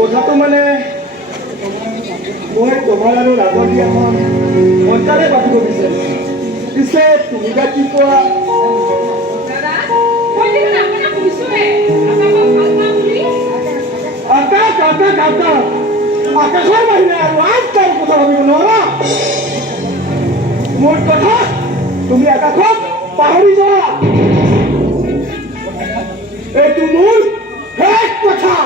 কথাটো মানে মই তোমাৰ আৰু ৰাগৰি এখন মঞ্চাৰে পাতিব বিচাৰিছোঁ। পিছে তুমি বা কি কোৱা? আকাশৰ বাহিৰে আৰু আন তাৰ কথা ভাবিব নোৱাৰা। মোৰ কথা তুমি আকাশক পাহৰি যোৱা। এইটো মোৰ শেষ কথা।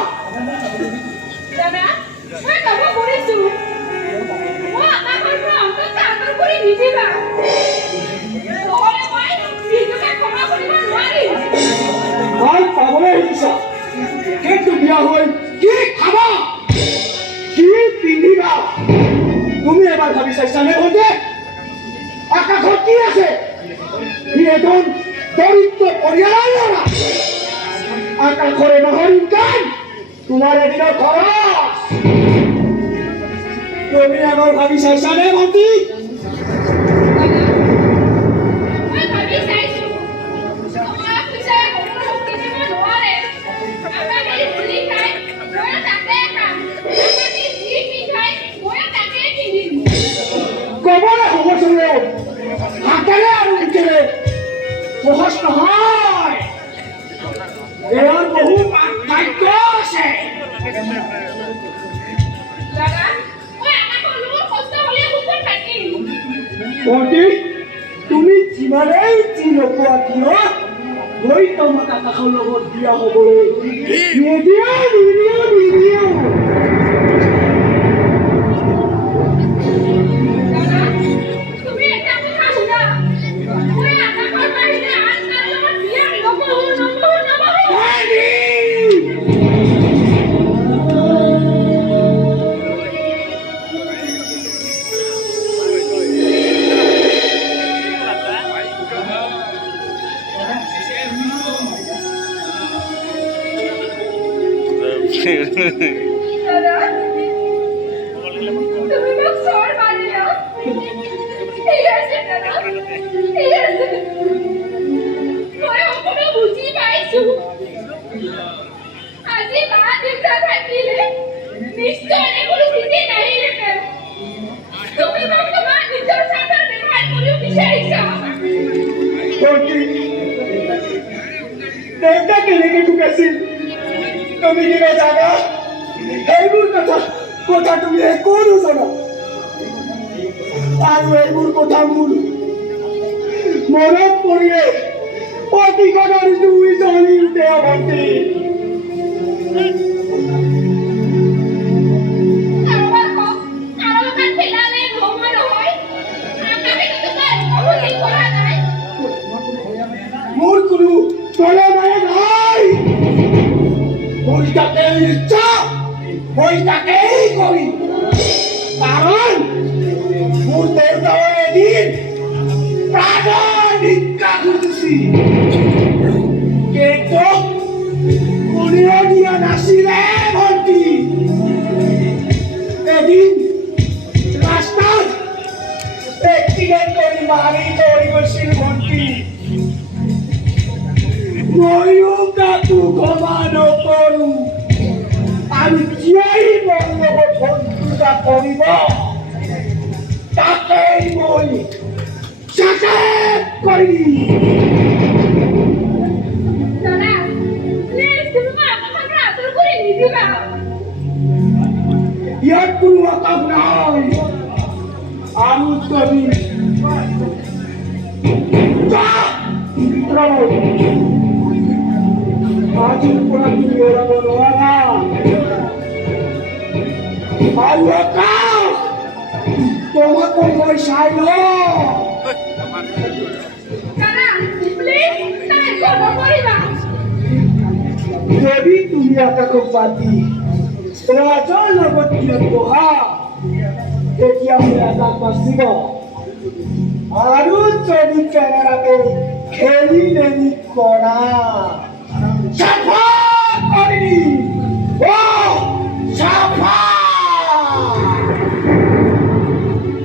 পাবলৈ আহিছা কিন্তু বিয়া হৈ কি খাবা, কি পিন্ধিবা? তুমি এবাৰ ভাবি চাইছানে বন্ধু? আকাশত কি আছে? সি এজন দৰিদ্ৰ পৰিয়ালৰ ল'ৰা। আকাশৰ এমাহৰ ইনকাম তোমাৰ এদিনৰ খৰচ। তুমি এবাৰ ভাবি চাইছানে ভণ্টি? কবলে সহজ হলেও হাতেৰে আৰু লিখেৰে সহজ নহয়। এয়াৰ বহু পাৰ্থক্য আছে। তুমি যিমানেই যি নোপোৱা কিয় গৈ তোমাক আকাশৰ লগত বিয়া হবলৈ নিদিও। দেউতা কেনেকে ঢুকাইছিল তুমি কিবা জানা? এইবোৰ কথা তুমি একো নজনা। আৰু এইবোৰ কথা মোৰ মনত পৰিলে অতিকণৰ দুইজনীৰ দেহ ভণ্টি। মোৰ কোনো তলে মায়ে নাই। মই তাকেই ইচ্ছা মই তাকেই কৰিম। কাৰণ মোৰ দেউতাই এদিন প্ৰাণৰ ভিক্ষা খুজিছিল, কিন্তু কোনেও দিয়া নাছিলে ভণ্টি। এদিন ৰাস্তাত এক্সিডেণ্ট কৰি মাৰি থৈ গৈছিল ভণ্টি। ময়ো কাকো ক্ষমা নকৰো। আৰু যিয়েই মোৰ লগত শত্ৰুতা কৰিব তাকেই মই সাক্ষাৎ কৰিম। ইয়াত কোনো আকাশ নাই। আৰু যদি আজিৰ পৰা তুমি ওলাব নোৱাৰা। আৰু আকাশ তোমাকো মই চাই লওঁ। যদি তুমি আকাশক পাতি ৰাজৰ লগত বহা তেতিয়াহ'লে আকাশ বাচিব। আৰু যদি কেনেৰাকে খেলি মেলি কৰা চাফা কৰি দিম। চাফা